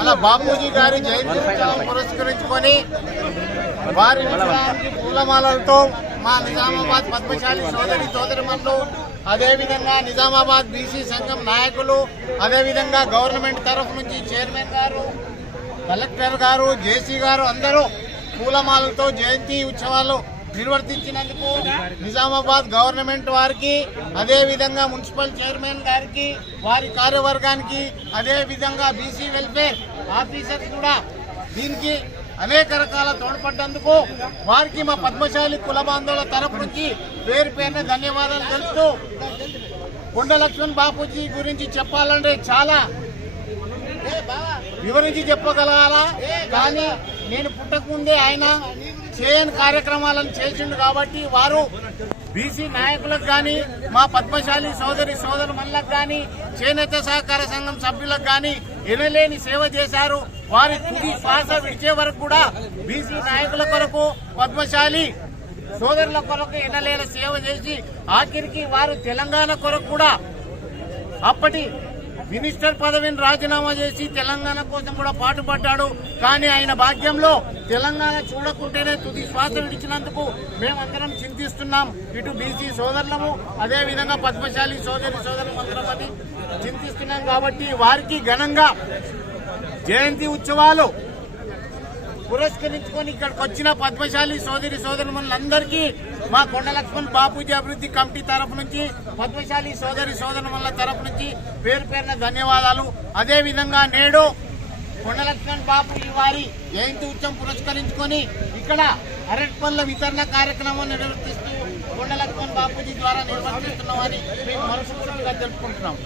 మన బాపూజీ గారి జయంతి పురస్కరించుకొని వారి విగ్రహానికి పూలమాలలతో మా నిజామాబాద్ పద్మశాలి సోదరిమణులు, అదేవిధంగా నిజామాబాద్ బీసీ సంఘం నాయకులు, అదేవిధంగా గవర్నమెంట్ తరఫు నుంచి చైర్మన్ గారు, కలెక్టర్ గారు, జేసీ గారు అందరూ పూలమాలలతో జయంతి ఉత్సవాలు నిర్వర్తించినందుకు నిజామాబాద్ గవర్నమెంట్ వారికి, అదేవిధంగా మున్సిపల్ చైర్మన్ గారికి, వారి కార్యవర్గానికి, అదేవిధంగా బీసీ వెల్ఫేర్ ఆఫీసర్స్ కూడా దీనికి అనేక రకాల తోడ్పడ్డందుకు వారికి మా పద్మశాలి కుల బాంధవుల తరపు నుంచి పేరు పేరున ధన్యవాదాలు తెలుపుతూ, కొండ లక్ష్మణ్ బాపూజీ గురించి చెప్పాలంటే చాలా వివరించి చెప్పగలగాలా, కానీ నేను పుట్టకముందే ఆయన చేయని కార్యక్రమాలను చేసిండు కాబట్టి వారు బీసీ నాయకులకు కానీ, మా పద్మశాలి సోదరులకు కానీ, చేనేత సహకార సంఘం సభ్యులకు కానీ ఎనలేని సేవ చేశారు. వారి తుది శ్వాస విడిచే వరకు కూడా బీసీ నాయకుల కొరకు, పద్మశాలి సోదరుల కొరకు ఎనలేని సేవ చేసి ఆఖరికి వారు తెలంగాణ కొరకు కూడా అప్పటి మినిస్టర్ పదవిని రాజీనామా చేసి తెలంగాణ కోసం కూడా పాటుపడ్డాడు. కానీ ఆయన భాగ్యంలో తెలంగాణ చూడకుంటేనే తుది శ్వాస విడిచినందుకు మేమందరం చింతిస్తున్నాం. ఇటు బీసీ సోదరులము, అదేవిధంగా పద్మశాలి సోదరులందరం అని చింతిస్తున్నాం. కాబట్టి వారికి ఘనంగా జయంతి ఉత్సవాలు పురస్కరించుకొని ఇక్కడికి వచ్చిన పద్మశాలి సోదరులందరికీ మా కొండ లక్ష్మణ్ బాపూజీ అభివృద్ధి కమిటీ తరఫు నుంచి, పద్మశాలి సోదరుల తరఫు నుంచి పేరు పేరున ధన్యవాదాలు. అదేవిధంగా నేడు కొండ లక్ష్మణ్ బాపూజీ వారి జయంతి ఉత్సవం పురస్కరించుకొని ఇక్కడ అరటి పళ్ళ వితరణ కార్యక్రమం నిర్వర్తిస్తూ కొండ లక్ష్మణ్ బాపూజీ ద్వారా నిర్వర్తిస్తున్నామని మేము మనస్ఫూర్తిగా జరుపుకుంటున్నాం.